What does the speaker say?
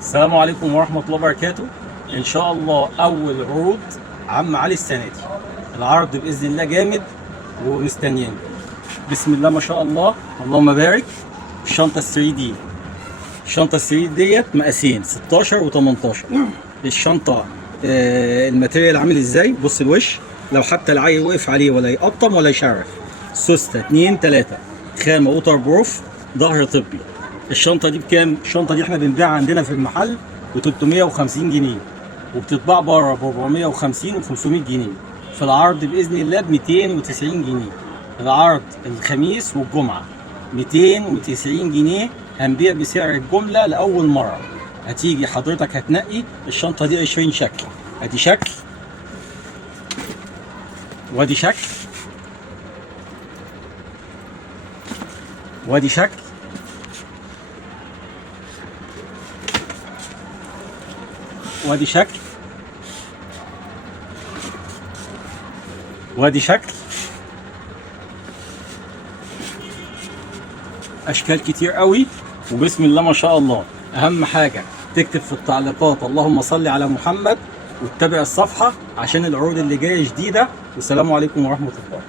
السلام عليكم ورحمة الله وبركاته. إن شاء الله أول عروض عم علي السنة دي. العرض بإذن الله جامد ومستنيين. بسم الله ما شاء الله، اللهم بارك. الشنطة ال 3 دي، الشنطة ال 3 ديت مقاسين 16 و18. الشنطة الماتيريال عامل ازاي؟ بص الوش، لو حتى العيل وقف عليه ولا يقطم ولا يشرخ. سوستة 2 3، خامة ووتر بروف، ظهر طبي. الشنطة دي بكام؟ الشنطة دي احنا بنبيعها عندنا في المحل ب 350 جنيه، وبتتباع بره ب 450 و 500 جنيه. في العرض بإذن الله ب 290 جنيه. العرض الخميس والجمعة 290 جنيه، هنبيع بسعر الجملة لأول مرة. هتيجي حضرتك هتنقي الشنطة دي 20 شكل. ادي شكل، وادي شكل، وادي شكل، وادي شكل، وادي شكل. اشكال كتير قوي، وبسم الله ما شاء الله. اهم حاجه تكتب في التعليقات اللهم صل على محمد، وتتابع الصفحه عشان العروض اللي جايه جديده. والسلام عليكم ورحمه الله.